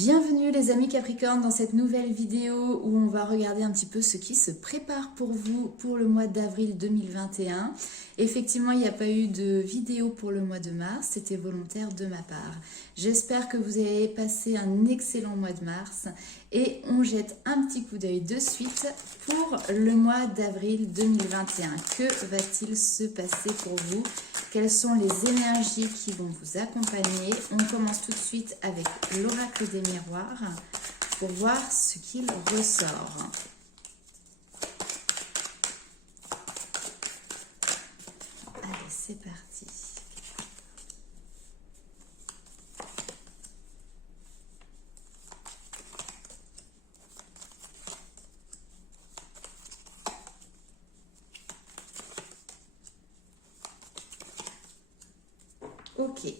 Bienvenue les amis Capricorne dans cette nouvelle vidéo où on va regarder un petit peu ce qui se prépare pour vous pour le mois d'avril 2021. Effectivement, il n'y a pas eu de vidéo pour le mois de mars, c'était volontaire de ma part. J'espère que vous avez passé un excellent mois de mars et on jette un petit coup d'œil de suite pour le mois d'avril 2021. Que va-t-il se passer pour vous? Quelles sont les énergies qui vont vous accompagner? On commence tout de suite avec l'oracle des miroirs pour voir ce qu'il ressort. Allez, c'est parti. Ok.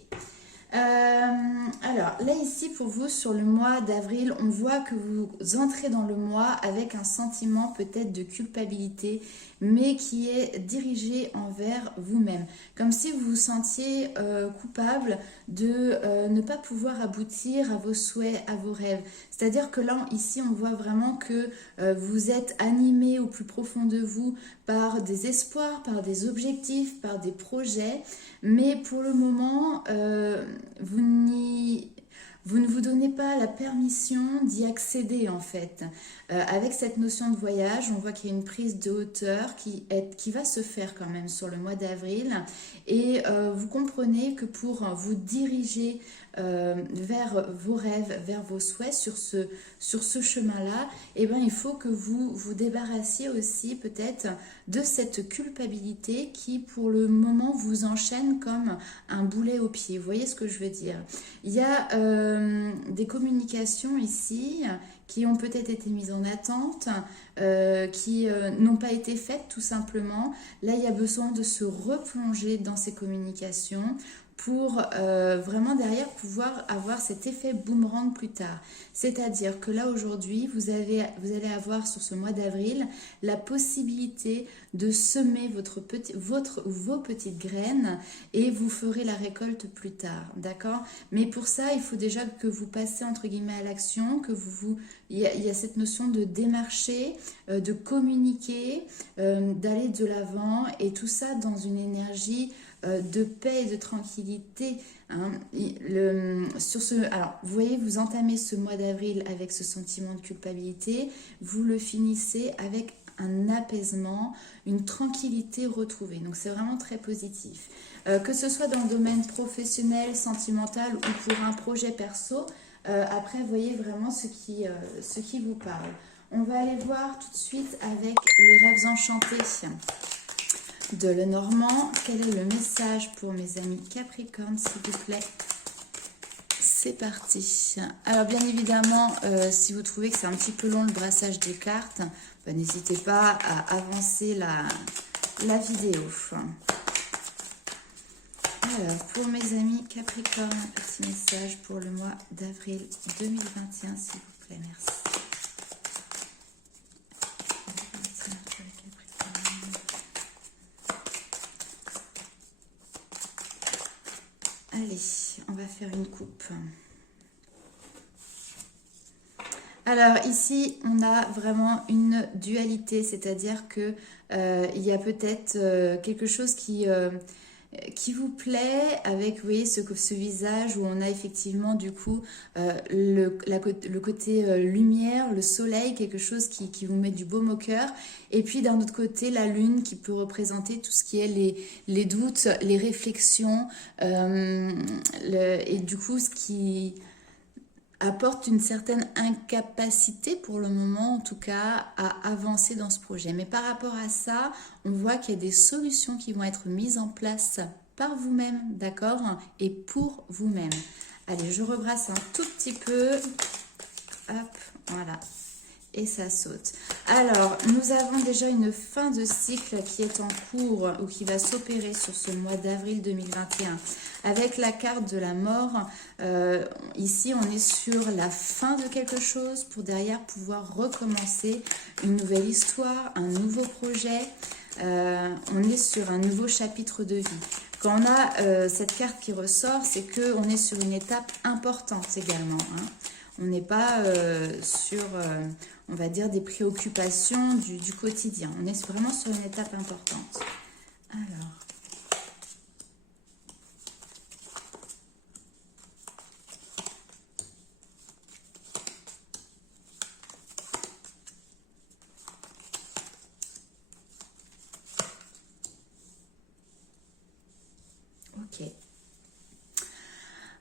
Alors là ici pour vous sur le mois d'avril, on voit que vous entrez dans le mois avec un sentiment peut-être de culpabilité, mais qui est dirigé envers vous-même. Comme si vous vous sentiez coupable de ne pas pouvoir aboutir à vos souhaits, à vos rêves. C'est-à-dire que là ici on voit vraiment que vous êtes animé au plus profond de vous par des espoirs, par des objectifs, par des projets, mais pour le moment vous ne vous donnez pas la permission d'y accéder en fait. Avec cette notion de voyage, on voit qu'il y a une prise de hauteur qui va se faire quand même sur le mois d'avril. Et vous comprenez que pour vous diriger vers vos rêves, vers vos souhaits sur ce chemin-là, eh ben, il faut que vous vous débarrassiez aussi peut-être de cette culpabilité qui pour le moment vous enchaîne comme un boulet au pied. Vous voyez ce que je veux dire? Il y a des communications ici qui ont peut-être été mises en attente, qui n'ont pas été faites tout simplement. Là, il y a besoin de se replonger dans ces communications pour vraiment derrière pouvoir avoir cet effet boomerang plus tard. C'est-à-dire que là aujourd'hui, vous allez avoir sur ce mois d'avril la possibilité de semer vos petites graines et vous ferez la récolte plus tard, d'accord? Mais pour ça, il faut déjà que vous passez entre guillemets à l'action, que il y a cette notion de démarcher, de communiquer, d'aller de l'avant et tout ça dans une énergie de paix et de tranquillité. Hein. Alors, vous voyez, vous entamez ce mois d'avril avec ce sentiment de culpabilité, vous le finissez avec un apaisement, une tranquillité retrouvée. Donc, c'est vraiment très positif. Que ce soit dans le domaine professionnel, sentimental ou pour un projet perso, après, vous voyez vraiment ce qui vous parle. On va aller voir tout de suite avec les rêves enchantés de Lenormand. Quel est le message pour mes amis Capricorne, s'il vous plaît? C'est parti. Alors bien évidemment, si vous trouvez que c'est un petit peu long le brassage des cartes, ben, n'hésitez pas à avancer la vidéo. Alors pour mes amis Capricorne, un petit message pour le mois d'avril 2021, s'il vous plaît, merci. Allez, on va faire une coupe. Alors ici, on a vraiment une dualité, c'est-à-dire que il y a peut-être quelque chose qui vous plaît avec, vous voyez, ce visage où on a effectivement du coup le côté lumière, le soleil, quelque chose qui vous met du baume au cœur. Et puis d'un autre côté, la lune qui peut représenter tout ce qui est les doutes, les réflexions, et du coup ce qui apporte une certaine incapacité pour le moment en tout cas à avancer dans ce projet. Mais par rapport à ça, on voit qu'il y a des solutions qui vont être mises en place par vous-même, d'accord? Et pour vous-même. Allez, je rebrasse un tout petit peu. Hop, voilà. Et ça saute. Alors, nous avons déjà une fin de cycle qui est en cours ou qui va s'opérer sur ce mois d'avril 2021 avec la carte de la mort. Ici, on est sur la fin de quelque chose pour derrière pouvoir recommencer une nouvelle histoire, un nouveau projet. On est sur un nouveau chapitre de vie. Quand on a cette carte qui ressort, c'est qu'on est sur une étape importante également. Hein. On n'est pas sur, on va dire, des préoccupations du quotidien. On est vraiment sur une étape importante. Alors... Ok.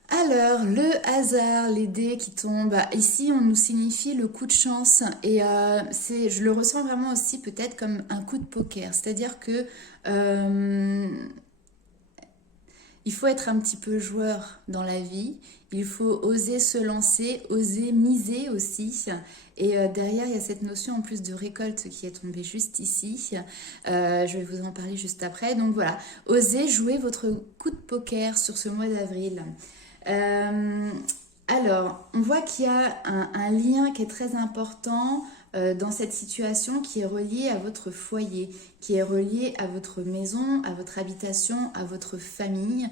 Alors, le hasard, les dés qui tombent, ici on nous signifie le coup de chance et je le ressens vraiment aussi peut-être comme un coup de poker, c'est-à-dire que il faut être un petit peu joueur dans la vie, il faut oser se lancer, oser miser aussi. Et derrière, il y a cette notion en plus de récolte qui est tombée juste ici. Je vais vous en parler juste après. Donc voilà, osez jouer votre coup de poker sur ce mois d'avril. Euh, alors, on voit qu'il y a un lien qui est très important dans cette situation qui est relié à votre foyer, qui est relié à votre maison, à votre habitation, à votre famille.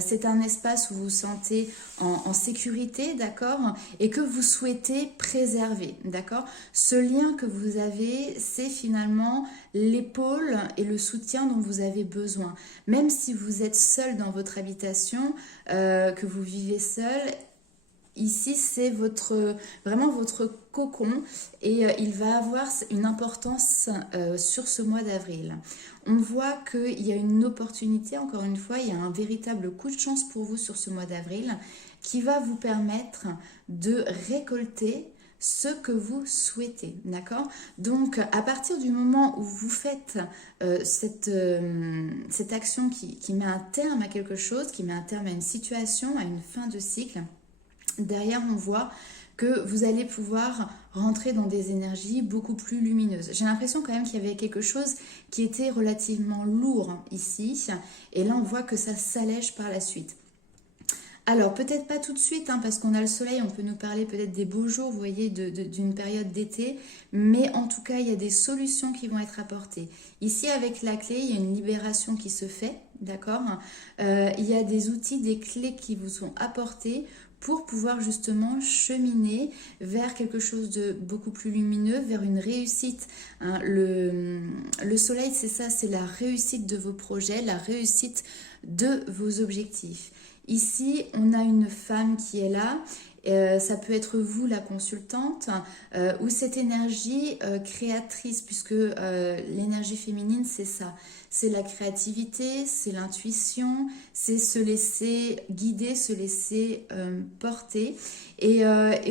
C'est un espace où vous vous sentez en sécurité, d'accord, et que vous souhaitez préserver, d'accord. Ce lien que vous avez, c'est finalement l'épaule et le soutien dont vous avez besoin. Même si vous êtes seul dans votre habitation, que vous vivez seul, ici, c'est vraiment votre cocon et il va avoir une importance sur ce mois d'avril. On voit qu'il y a une opportunité, encore une fois, il y a un véritable coup de chance pour vous sur ce mois d'avril qui va vous permettre de récolter ce que vous souhaitez, d'accord. Donc, à partir du moment où vous faites cette action qui met un terme à quelque chose, qui met un terme à une situation, à une fin de cycle, derrière, on voit que vous allez pouvoir rentrer dans des énergies beaucoup plus lumineuses. J'ai l'impression quand même qu'il y avait quelque chose qui était relativement lourd ici. Et là, on voit que ça s'allège par la suite. Alors, peut-être pas tout de suite, parce qu'on a le soleil, on peut nous parler peut-être des beaux jours, vous voyez, d'une période d'été. Mais en tout cas, il y a des solutions qui vont être apportées. Ici, avec la clé, il y a une libération qui se fait, d'accord. Il y a des outils, des clés qui vous sont apportés pour pouvoir justement cheminer vers quelque chose de beaucoup plus lumineux, vers une réussite. Le soleil, c'est ça, c'est la réussite de vos projets, la réussite de vos objectifs. Ici, on a une femme qui est là. Ça peut être vous, la consultante, ou cette énergie créatrice, puisque l'énergie féminine, c'est ça. C'est la créativité, c'est l'intuition, c'est se laisser guider, se laisser porter. Et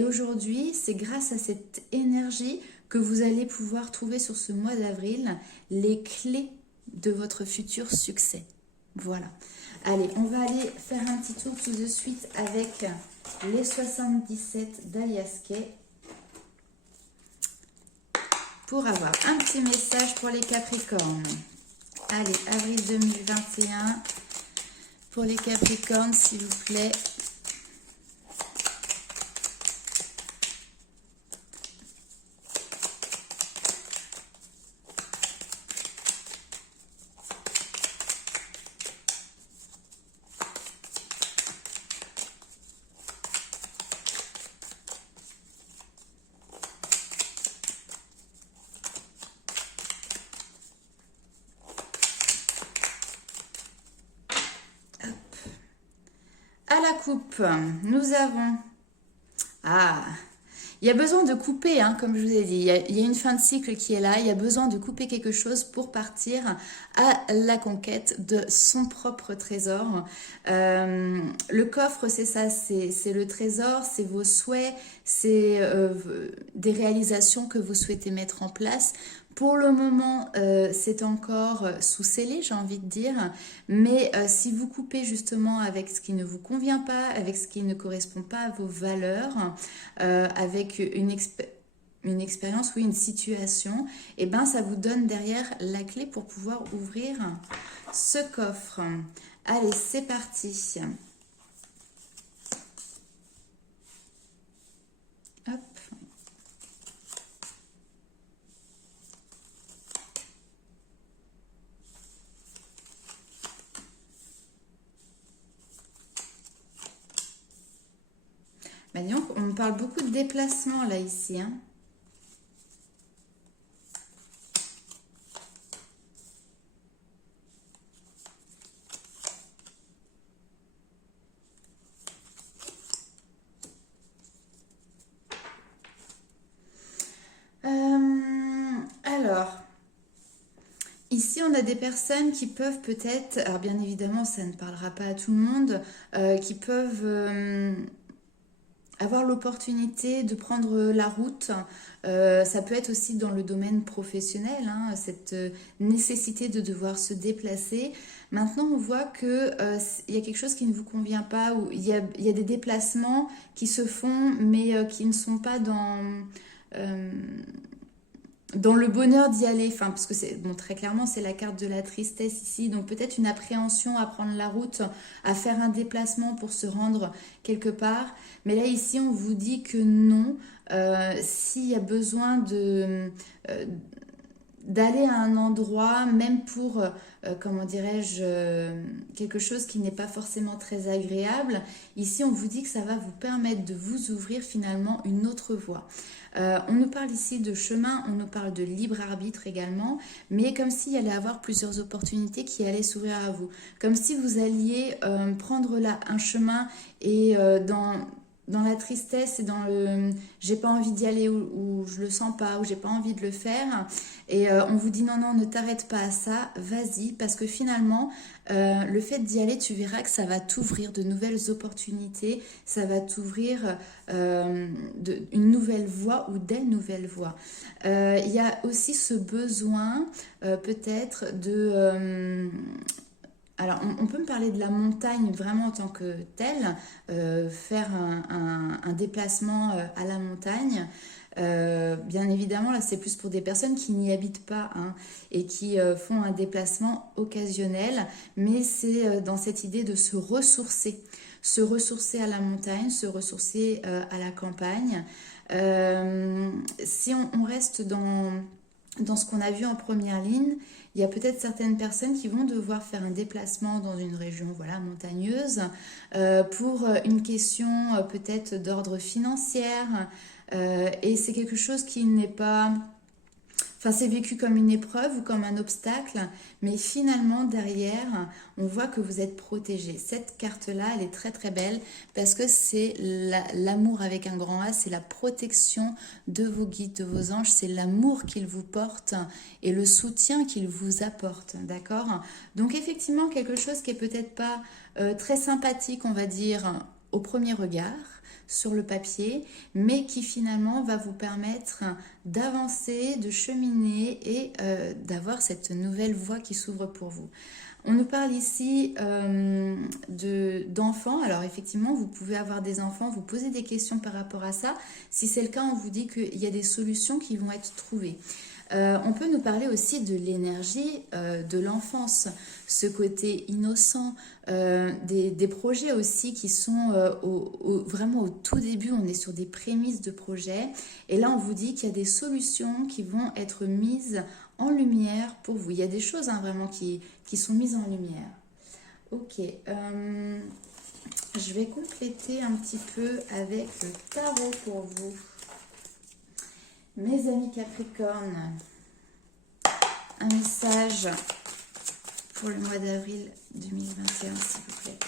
aujourd'hui, c'est grâce à cette énergie que vous allez pouvoir trouver sur ce mois d'avril les clés de votre futur succès. Voilà. Allez, on va aller faire un petit tour tout de suite avec les 77 d'Alias Kay pour avoir un petit message pour les Capricornes. Allez, avril 2021 pour les Capricornes, s'il vous plaît. À la coupe, nous avons... il y a besoin de couper, comme je vous ai dit. Il y a une fin de cycle qui est là. Il y a besoin de couper quelque chose pour partir à la conquête de son propre trésor. Le coffre, c'est ça, c'est le trésor, c'est vos souhaits, c'est des réalisations que vous souhaitez mettre en place. Pour le moment, c'est encore sous scellé, j'ai envie de dire. Mais si vous coupez justement avec ce qui ne vous convient pas, avec ce qui ne correspond pas à vos valeurs, avec une expérience ou une situation, et ben ça vous donne derrière la clé pour pouvoir ouvrir ce coffre. Allez, c'est parti. Hop. Ben disons on me parle beaucoup de déplacement là, ici. Hein. Alors, ici on a des personnes qui peuvent peut-être, alors bien évidemment ça ne parlera pas à tout le monde, qui peuvent avoir l'opportunité de prendre la route. Ça peut être aussi dans le domaine professionnel, hein, cette nécessité de devoir se déplacer. Maintenant, on voit que il y a quelque chose qui ne vous convient pas, ou il y a des déplacements qui se font, mais qui ne sont pas euh, dans le bonheur d'y aller, enfin, parce que c'est bon, très clairement, c'est la carte de la tristesse ici, donc peut-être une appréhension à prendre la route, à faire un déplacement pour se rendre quelque part. Mais là, ici, on vous dit que non, s'il y a besoin d'aller à un endroit, même pour, comment dirais-je, quelque chose qui n'est pas forcément très agréable, ici on vous dit que ça va vous permettre de vous ouvrir finalement une autre voie. On nous parle ici de chemin, on nous parle de libre arbitre également, mais comme s'il y allait avoir plusieurs opportunités qui allaient s'ouvrir à vous. Comme si vous alliez prendre là un chemin et dans la tristesse et dans le j'ai pas envie d'y aller ou je le sens pas ou j'ai pas envie de le faire et on vous dit non non ne t'arrête pas à ça, vas-y parce que finalement le fait d'y aller tu verras que ça va t'ouvrir de nouvelles opportunités, ça va t'ouvrir une nouvelle voie ou des nouvelles voies. Il y a aussi ce besoin peut-être de alors, on peut me parler de la montagne vraiment en tant que telle, faire un déplacement à la montagne. Bien évidemment, là, c'est plus pour des personnes qui n'y habitent pas hein, et qui font un déplacement occasionnel, mais c'est dans cette idée de se ressourcer à la montagne, se ressourcer à la campagne. Si on reste dans ce qu'on a vu en première ligne, il y a peut-être certaines personnes qui vont devoir faire un déplacement dans une région voilà, montagneuse pour une question peut-être d'ordre financier. Et c'est quelque chose qui n'est pas... Enfin, c'est vécu comme une épreuve ou comme un obstacle, mais finalement, derrière, on voit que vous êtes protégé. Cette carte-là, elle est très très belle parce que c'est l'amour avec un grand A, c'est la protection de vos guides, de vos anges, c'est l'amour qu'ils vous portent et le soutien qu'ils vous apportent, d'accord? Donc effectivement, quelque chose qui est peut-être pas très sympathique, on va dire, au premier regard, sur le papier, mais qui finalement va vous permettre d'avancer, de cheminer et d'avoir cette nouvelle voie qui s'ouvre pour vous. On nous parle ici d'enfants. Alors effectivement, vous pouvez avoir des enfants, vous posez des questions par rapport à ça. Si c'est le cas, on vous dit qu'il y a des solutions qui vont être trouvées. On peut nous parler aussi de l'énergie de l'enfance, ce côté innocent, des projets aussi qui sont vraiment au tout début, on est sur des prémices de projets. Et là, on vous dit qu'il y a des solutions qui vont être mises en lumière pour vous. Il y a des choses hein, vraiment qui sont mises en lumière. Ok, je vais compléter un petit peu avec le tarot pour vous. Mes amis Capricorne, un message pour le mois d'avril 2021, s'il vous plaît.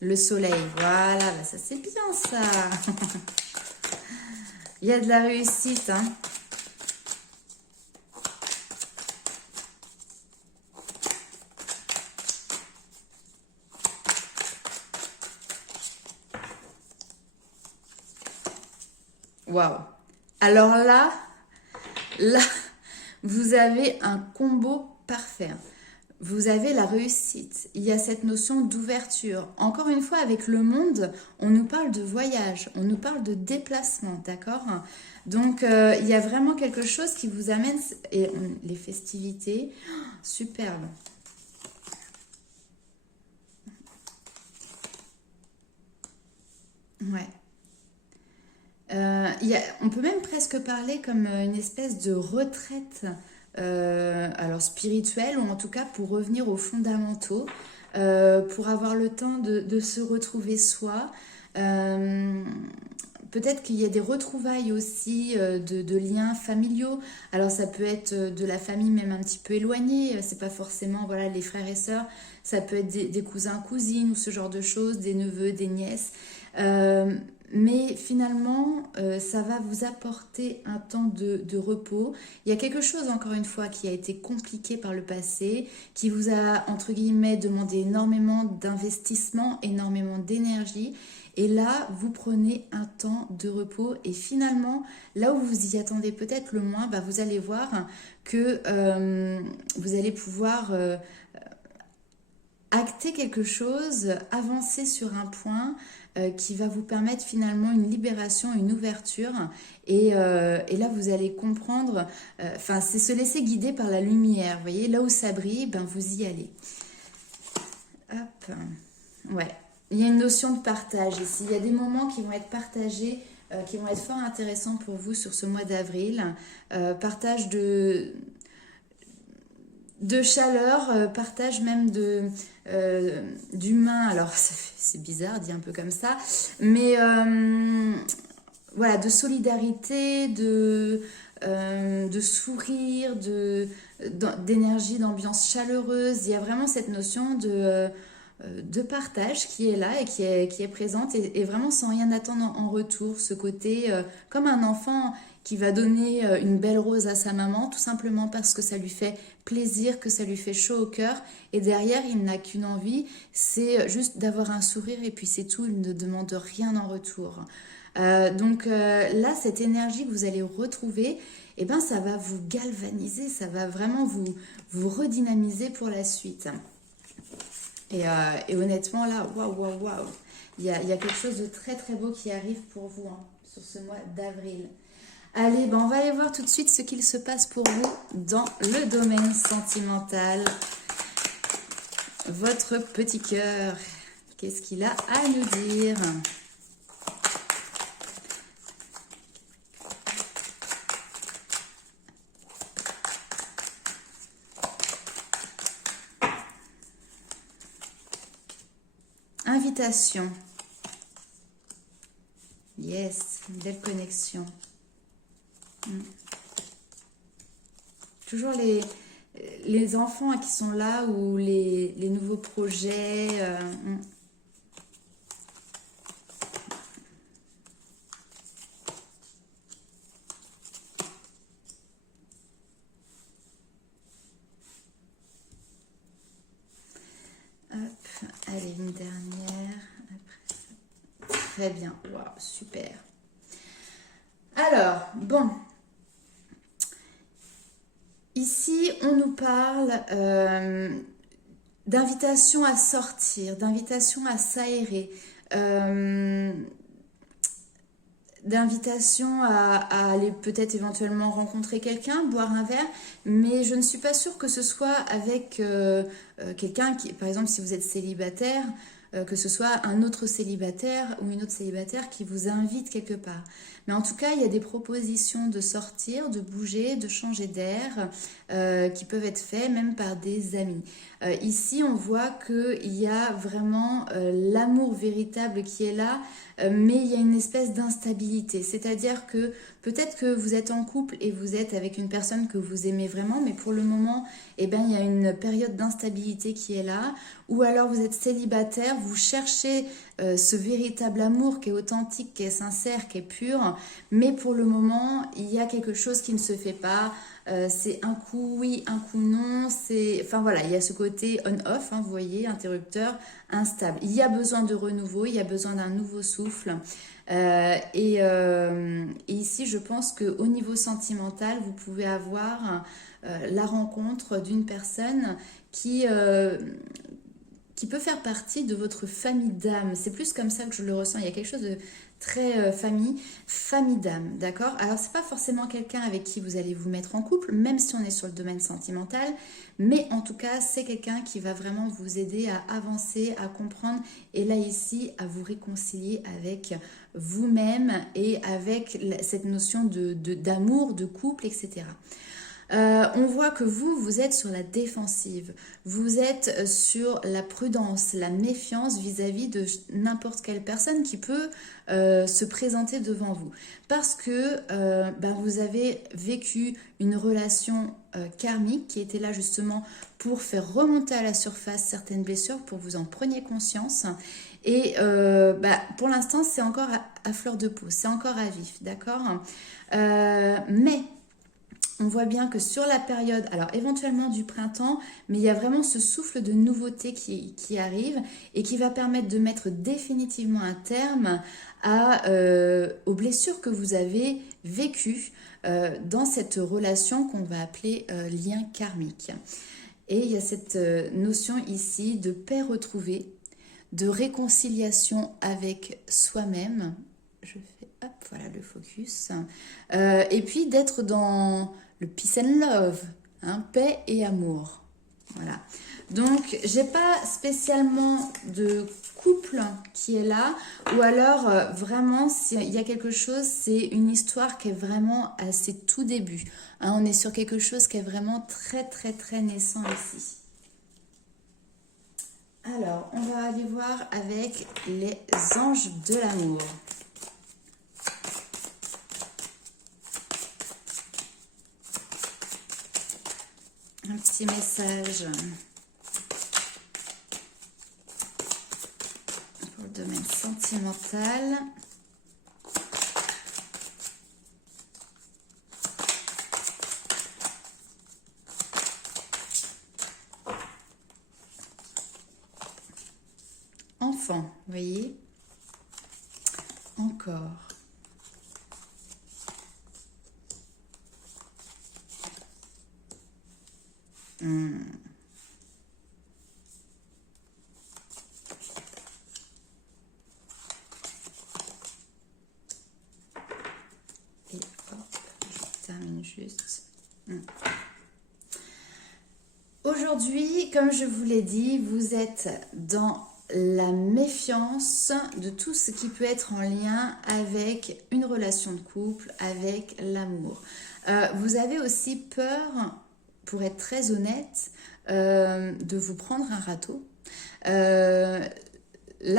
Le soleil, voilà, bah ça c'est bien ça. Il y a de la réussite, hein. Waouh. Alors là, vous avez un combo parfait. Vous avez la réussite. Il y a cette notion d'ouverture. Encore une fois, avec le monde, on nous parle de voyage, on nous parle de déplacement, d'accord? Donc, il y a vraiment quelque chose qui vous amène... Et les festivités, superbe. Ouais. On peut même presque parler comme une espèce de retraite, alors spirituelle, ou en tout cas pour revenir aux fondamentaux. pour avoir le temps de se retrouver soi. Peut-être qu'il y a des retrouvailles aussi de liens familiaux. Alors ça peut être de la famille même un petit peu éloignée. C'est pas forcément voilà les frères et sœurs. Ça peut être des cousins, cousines ou ce genre de choses, des neveux, des nièces. Mais finalement, ça va vous apporter un temps de repos. Il y a quelque chose, encore une fois, qui a été compliqué par le passé, qui vous a, entre guillemets, demandé énormément d'investissement, énormément d'énergie. Et là, vous prenez un temps de repos et finalement, là où vous y attendez peut-être le moins, bah, vous allez voir que vous allez pouvoir acter quelque chose, avancer sur un point qui va vous permettre finalement une libération, une ouverture. Et là, vous allez comprendre, enfin, c'est se laisser guider par la lumière. Vous voyez, là où ça brille, ben, vous y allez. Hop, ouais. Il y a une notion de partage ici. Il y a des moments qui vont être partagés, qui vont être fort intéressants pour vous sur ce mois d'avril. Partage de chaleur, partage même d'humain. Alors, c'est bizarre, dit un peu comme ça. Mais voilà, de solidarité, de sourire, d'énergie, d'ambiance chaleureuse. Il y a vraiment cette notion de partage qui est là et qui est présente et vraiment sans rien attendre en retour. Ce côté comme un enfant qui va donner une belle rose à sa maman tout simplement parce que ça lui fait plaisir, que ça lui fait chaud au cœur et derrière il n'a qu'une envie, c'est juste d'avoir un sourire et puis c'est tout, il ne demande rien en retour. Donc là, cette énergie que vous allez retrouver, eh ben, ça va vous galvaniser, ça va vraiment vous redynamiser pour la suite. Et honnêtement, là, waouh, il y a quelque chose de très très beau qui arrive pour vous hein, sur ce mois d'avril. Allez, ben on va aller voir tout de suite ce qu'il se passe pour vous dans le domaine sentimental. Votre petit cœur, qu'est-ce qu'il a à nous dire ? Invitation. Yes, une belle connexion. Toujours les enfants qui sont là ou les nouveaux projets. Hop, allez, une dernière. Après. Très bien, wow, super. Alors, bon. Ici, on nous parle d'invitation à sortir, d'invitation à s'aérer, d'invitation à aller peut-être éventuellement rencontrer quelqu'un, boire un verre, mais je ne suis pas sûre que ce soit avec quelqu'un qui, par exemple, si vous êtes célibataire, que ce soit un autre célibataire ou une autre célibataire qui vous invite quelque part. Mais en tout cas, il y a des propositions de sortir, de bouger, de changer d'air qui peuvent être faites même par des amis. Ici, on voit qu'il y a vraiment l'amour véritable qui est là, mais il y a une espèce d'instabilité. C'est-à-dire que peut-être que vous êtes en couple et vous êtes avec une personne que vous aimez vraiment, mais pour le moment, eh ben, il y a une période d'instabilité qui est là. Ou alors vous êtes célibataire, vous cherchez ce véritable amour qui est authentique, qui est sincère, qui est pur, mais pour le moment, il y a quelque chose qui ne se fait pas. C'est un coup oui, un coup non. Enfin voilà, il y a ce côté on-off, hein, vous voyez, interrupteur, instable. Il y a besoin de renouveau, il y a besoin d'un nouveau souffle. Et ici, je pense qu'au niveau sentimental, vous pouvez avoir la rencontre d'une personne qui peut faire partie de votre famille d'âme. C'est plus comme ça que je le ressens. Il y a quelque chose de très famille d'âme, d'accord? Alors, c'est pas forcément quelqu'un avec qui vous allez vous mettre en couple, même si on est sur le domaine sentimental, mais en tout cas, c'est quelqu'un qui va vraiment vous aider à avancer, à comprendre, et là, ici, à vous réconcilier avec vous-même et avec cette notion d'amour, de couple, etc. On voit que vous êtes sur la défensive, vous êtes sur la prudence, la méfiance vis-à-vis de n'importe quelle personne qui peut se présenter devant vous. Parce que vous avez vécu une relation karmique qui était là justement pour faire remonter à la surface certaines blessures, pour que vous en preniez conscience. Et pour l'instant, c'est encore à fleur de peau, c'est encore à vif, d'accord. Mais on voit bien que sur la période, alors éventuellement du printemps, mais il y a vraiment ce souffle de nouveauté qui arrive et qui va permettre de mettre définitivement un terme aux blessures que vous avez vécues dans cette relation qu'on va appeler lien karmique. Et il y a cette notion ici de paix retrouvée, de réconciliation avec soi-même. Je fais, hop, voilà le focus. Et puis d'être dans le peace and love, hein, paix et amour. Voilà. Donc, j'ai pas spécialement de couple qui est là, ou alors vraiment, s'il y a quelque chose, c'est une histoire qui est vraiment à ses tout débuts. Hein, on est sur quelque chose qui est vraiment très, très, très naissant ici. Alors, on va aller voir avec les anges de l'amour. Un petit message pour le domaine sentimental. Enfant, vous voyez? Encore. Et hop, je termine juste. Aujourd'hui, comme je vous l'ai dit, vous êtes dans la méfiance de tout ce qui peut être en lien avec une relation de couple, avec l'amour. Vous avez aussi peur, pour être très honnête, de vous prendre un râteau. Là,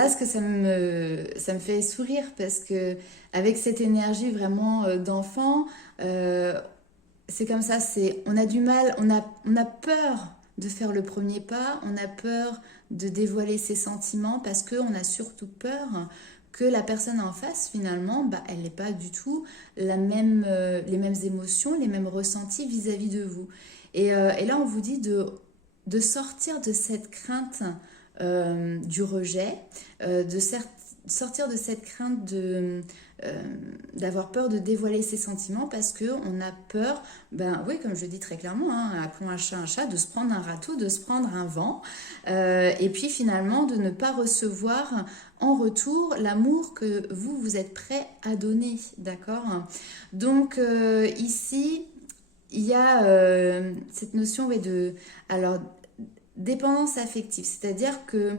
ce que ça me fait sourire parce que avec cette énergie vraiment d'enfant, c'est comme ça, on a du mal, on a peur de faire le premier pas, on a peur de dévoiler ses sentiments parce qu'on a surtout peur que la personne en face, finalement, elle n'ait pas du tout les mêmes émotions, les mêmes ressentis vis-à-vis de vous. Et là, on vous dit de sortir de cette crainte du rejet, sortir de cette crainte d'avoir peur de dévoiler ses sentiments parce qu'on a peur, oui, comme je dis très clairement, hein, appelons un chat, de se prendre un râteau, de se prendre un vent, et puis finalement de ne pas recevoir en retour l'amour que vous êtes prêt à donner, d'accord? Donc ici, il y a cette notion alors, dépendance affective, c'est-à-dire que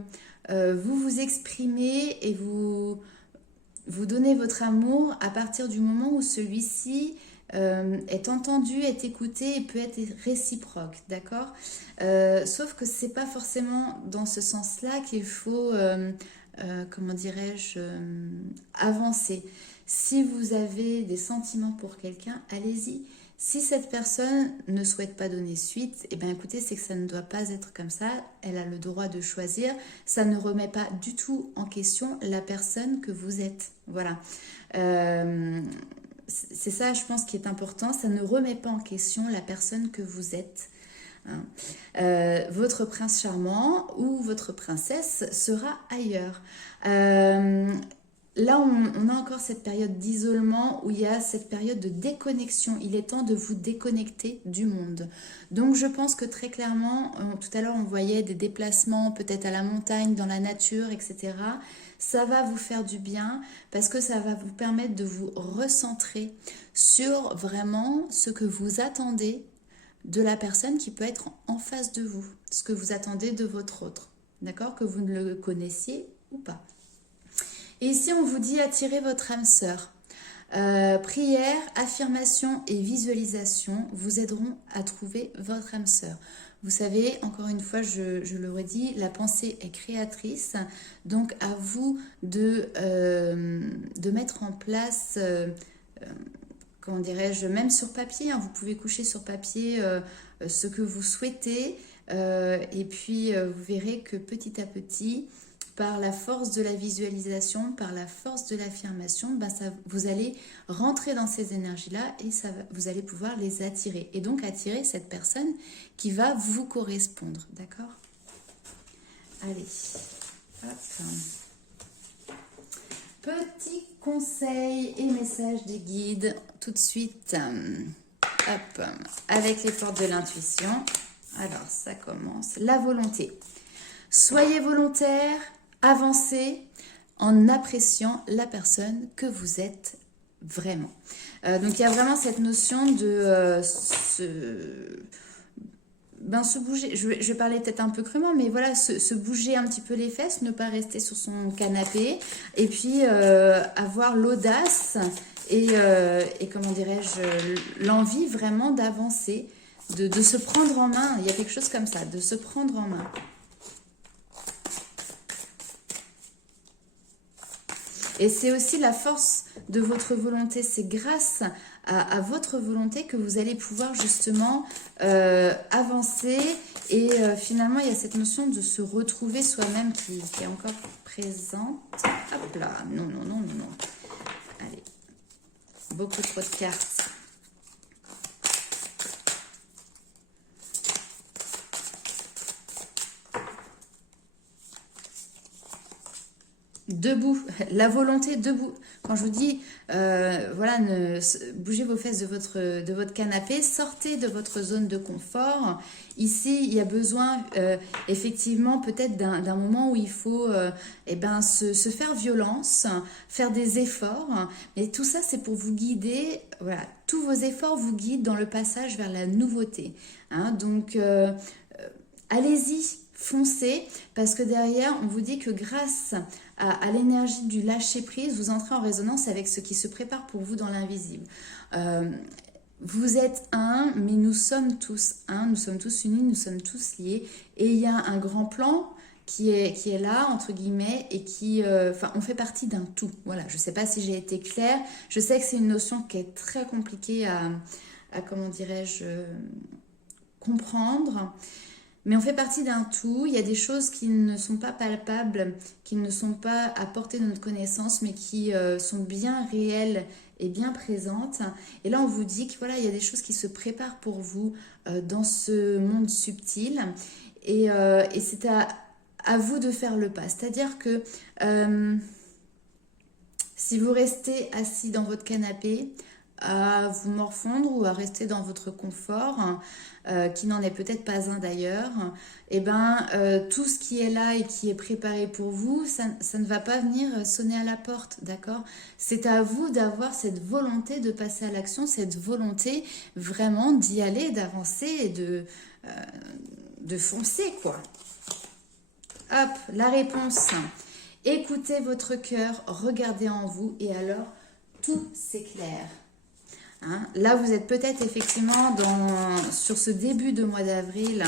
vous vous exprimez et vous donnez votre amour à partir du moment où celui-ci est entendu, est écouté et peut être réciproque, d'accord? Sauf que c'est pas forcément dans ce sens-là qu'il faut, comment dirais-je, avancer. Si vous avez des sentiments pour quelqu'un, allez-y. Si cette personne ne souhaite pas donner suite, écoutez, c'est que ça ne doit pas être comme ça. Elle a le droit de choisir. Ça ne remet pas du tout en question la personne que vous êtes. Voilà. C'est ça, je pense, qui est important. Ça ne remet pas en question la personne que vous êtes. Hein. Votre prince charmant ou votre princesse sera ailleurs. Là, on a encore cette période d'isolement où il y a cette période de déconnexion. Il est temps de vous déconnecter du monde. Donc, je pense que très clairement, tout à l'heure, on voyait des déplacements peut-être à la montagne, dans la nature, etc. Ça va vous faire du bien parce que ça va vous permettre de vous recentrer sur vraiment ce que vous attendez de la personne qui peut être en face de vous. Ce que vous attendez de votre autre. D'accord? Que vous ne le connaissiez ou pas. Et ici, on vous dit attirer votre âme sœur. Prière, affirmation et visualisation vous aideront à trouver votre âme sœur. Vous savez, encore une fois, je le redis, la pensée est créatrice, donc à vous de mettre en place, comment dirais-je, même sur papier, hein, vous pouvez coucher sur papier ce que vous souhaitez, et puis vous verrez que petit à petit, par la force de la visualisation, par la force de l'affirmation, ben vous allez rentrer dans ces énergies-là et vous allez pouvoir les attirer. Et donc attirer cette personne qui va vous correspondre. D'accord? Allez. Hop. Petit conseil et message des guides tout de suite. Hop. Avec les portes de l'intuition. Alors, ça commence. La volonté. Soyez volontaire. Avancez en appréciant la personne que vous êtes vraiment. Donc il y a vraiment cette notion de se bouger, je vais parler peut-être un peu crûment, mais voilà, se bouger un petit peu les fesses, ne pas rester sur son canapé, et puis avoir l'audace et comment dirais-je, l'envie vraiment d'avancer, de se prendre en main. Il y a quelque chose comme ça, de se prendre en main. Et c'est aussi la force de votre volonté. C'est grâce à votre volonté que vous allez pouvoir justement avancer. Et finalement, il y a cette notion de se retrouver soi-même qui est encore présente. Hop là, non, non, non, non, non. Allez, beaucoup trop de cartes. Debout, la volonté debout. Quand je vous dis, voilà, bougez vos fesses de votre canapé, sortez de votre zone de confort. Ici, il y a besoin, effectivement, peut-être d'un moment où il faut se faire violence, faire des efforts. Mais tout ça, c'est pour vous guider. Voilà, tous vos efforts vous guident dans le passage vers la nouveauté. Hein, donc, allez-y. Foncez, parce que derrière, on vous dit que grâce à l'énergie du lâcher-prise, vous entrez en résonance avec ce qui se prépare pour vous dans l'invisible. Vous êtes un, mais nous sommes tous un, nous sommes tous unis, nous sommes tous liés, et il y a un grand plan qui est là, entre guillemets, et qui, on fait partie d'un tout. Voilà, je ne sais pas si j'ai été claire, je sais que c'est une notion qui est très compliquée à comment dirais-je, comprendre. Mais on fait partie d'un tout, il y a des choses qui ne sont pas palpables, qui ne sont pas à portée de notre connaissance, mais qui sont bien réelles et bien présentes. Et là, on vous dit que voilà, il y a des choses qui se préparent pour vous dans ce monde subtil. Et c'est à vous de faire le pas. C'est-à-dire que si vous restez assis dans votre canapé, à vous morfondre ou à rester dans votre confort, qui n'en est peut-être pas un d'ailleurs, et tout ce qui est là et qui est préparé pour vous, ça ne va pas venir sonner à la porte, d'accord? C'est à vous d'avoir cette volonté de passer à l'action, cette volonté vraiment d'y aller, d'avancer et de foncer, quoi. Hop, la réponse. Écoutez votre cœur, regardez en vous et alors tout s'éclaire. Hein, là, vous êtes peut-être effectivement sur ce début de mois d'avril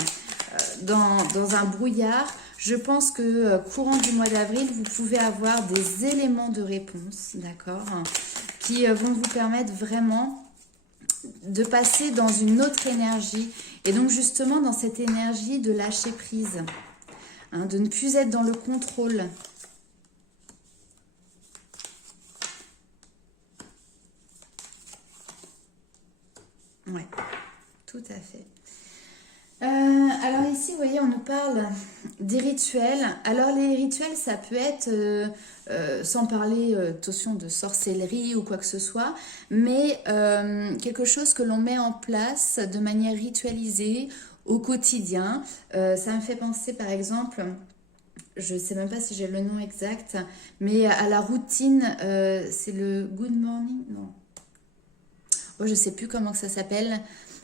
dans un brouillard. Je pense que courant du mois d'avril, vous pouvez avoir des éléments de réponse, d'accord, qui vont vous permettre vraiment de passer dans une autre énergie. Et donc justement dans cette énergie de lâcher prise, hein, de ne plus être dans le contrôle. Oui, tout à fait. Alors ici, vous voyez, on nous parle des rituels. Alors les rituels, ça peut être, sans parler attention de sorcellerie ou quoi que ce soit, mais quelque chose que l'on met en place de manière ritualisée au quotidien. Ça me fait penser par exemple, je ne sais même pas si j'ai le nom exact, mais à la routine, c'est le good morning, non. Oh, je ne sais plus comment que ça s'appelle,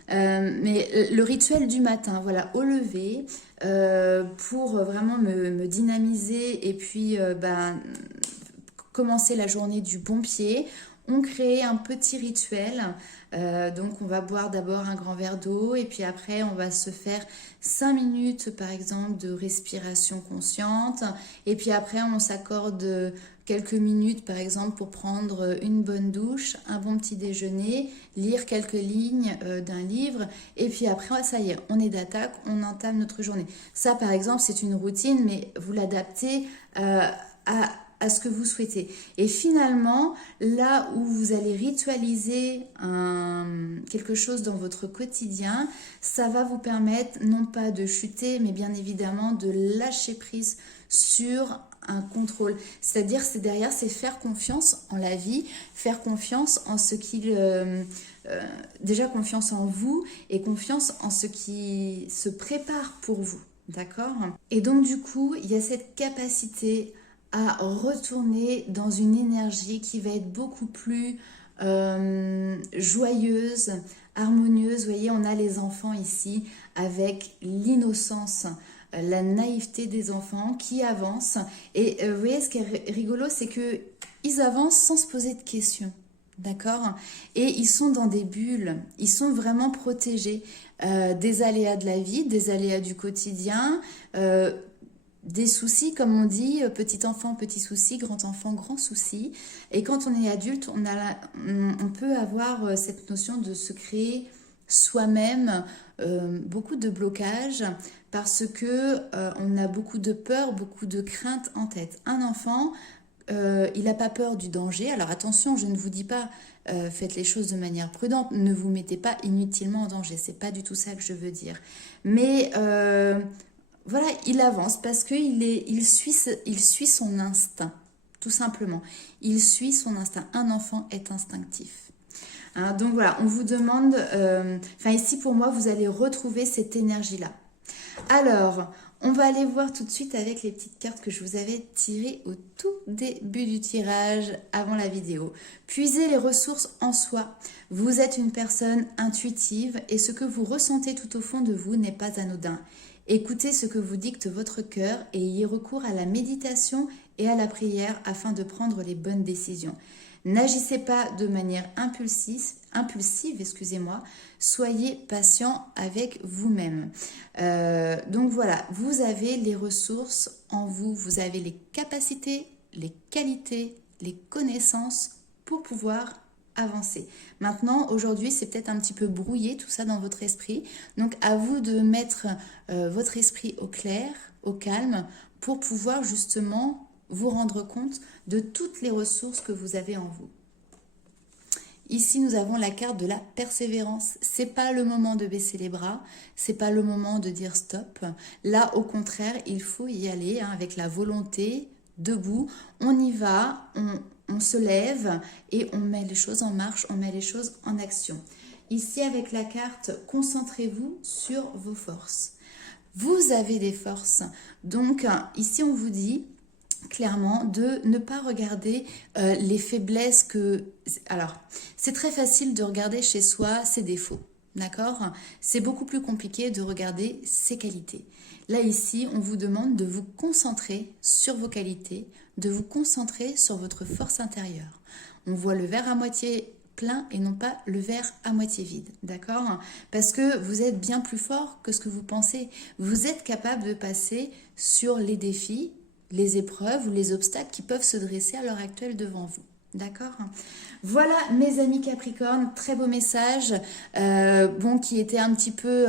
mais le rituel du matin, voilà, au lever, pour vraiment me dynamiser et puis commencer la journée du bon pied. on crée un petit rituel. Donc on va boire d'abord un grand verre d'eau et puis après on va se faire 5 minutes par exemple de respiration consciente et puis après on s'accorde quelques minutes par exemple pour prendre une bonne douche, un bon petit déjeuner, lire quelques lignes d'un livre et puis après ça y est, on est d'attaque, on entame notre journée. Ça par exemple c'est une routine mais vous l'adaptez à ce que vous souhaitez. Et finalement, là où vous allez ritualiser quelque chose dans votre quotidien, ça va vous permettre non pas de chuter, mais bien évidemment de lâcher prise sur un contrôle. C'est-à-dire, c'est derrière, c'est faire confiance en la vie, faire confiance en ce qu'il... déjà confiance en vous et confiance en ce qui se prépare pour vous. D'accord? Et donc, du coup, il y a cette capacité à retourner dans une énergie qui va être beaucoup plus joyeuse, harmonieuse. Vous voyez, on a les enfants ici avec l'innocence, la naïveté des enfants qui avancent. Et vous voyez, ce qui est rigolo, c'est qu'ils avancent sans se poser de questions. D'accord? Et ils sont dans des bulles, ils sont vraiment protégés des aléas de la vie, des aléas du quotidien, des soucis, comme on dit, petit enfant, petit souci, grand enfant, grand souci. Et quand on est adulte, on peut avoir cette notion de se créer soi-même beaucoup de blocages parce que on a beaucoup de peur, beaucoup de craintes en tête. Un enfant, il n'a pas peur du danger. Alors attention, je ne vous dis pas faites les choses de manière prudente, ne vous mettez pas inutilement en danger. C'est pas du tout ça que je veux dire. Mais voilà, il avance parce qu'il suit son instinct, tout simplement. Il suit son instinct. Un enfant est instinctif. Hein, donc voilà, on vous demande... ici, pour moi, vous allez retrouver cette énergie-là. Alors, on va aller voir tout de suite avec les petites cartes que je vous avais tirées au tout début du tirage avant la vidéo. Puisez les ressources en soi. Vous êtes une personne intuitive et ce que vous ressentez tout au fond de vous n'est pas anodin. Écoutez ce que vous dicte votre cœur et ayez recours à la méditation et à la prière afin de prendre les bonnes décisions. N'agissez pas de manière impulsive, soyez patient avec vous-même. Donc voilà, vous avez les ressources en vous, vous avez les capacités, les qualités, les connaissances pour pouvoir avancer. Maintenant, aujourd'hui, c'est peut-être un petit peu brouillé tout ça dans votre esprit. Donc, à vous de mettre votre esprit au clair, au calme, pour pouvoir justement vous rendre compte de toutes les ressources que vous avez en vous. Ici, nous avons la carte de la persévérance. C'est pas le moment de baisser les bras, c'est pas le moment de dire stop. Là, au contraire, il faut y aller avec la volonté, debout. On y va, on se lève et on met les choses en marche, on met les choses en action. Ici, avec la carte, concentrez-vous sur vos forces. Vous avez des forces. Donc, ici, on vous dit clairement de ne pas regarder les faiblesses que... Alors, c'est très facile de regarder chez soi ses défauts, d'accord? C'est beaucoup plus compliqué de regarder ses qualités. Là, ici, on vous demande de vous concentrer sur vos qualités, de vous concentrer sur votre force intérieure. On voit le verre à moitié plein et non pas le verre à moitié vide, d'accord? Parce que vous êtes bien plus fort que ce que vous pensez. Vous êtes capable de passer sur les défis, les épreuves ou les obstacles qui peuvent se dresser à l'heure actuelle devant vous. D'accord? Voilà mes amis Capricorne, très beau message, qui était un petit peu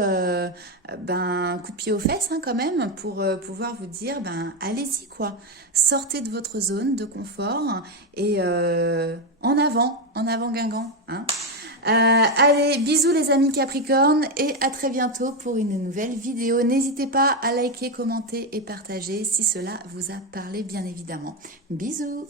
coup de pied aux fesses quand même, pour pouvoir vous dire, allez-y quoi, sortez de votre zone de confort et en avant Guingamp. Hein. Allez, bisous les amis Capricorne et à très bientôt pour une nouvelle vidéo. N'hésitez pas à liker, commenter et partager si cela vous a parlé bien évidemment. Bisous.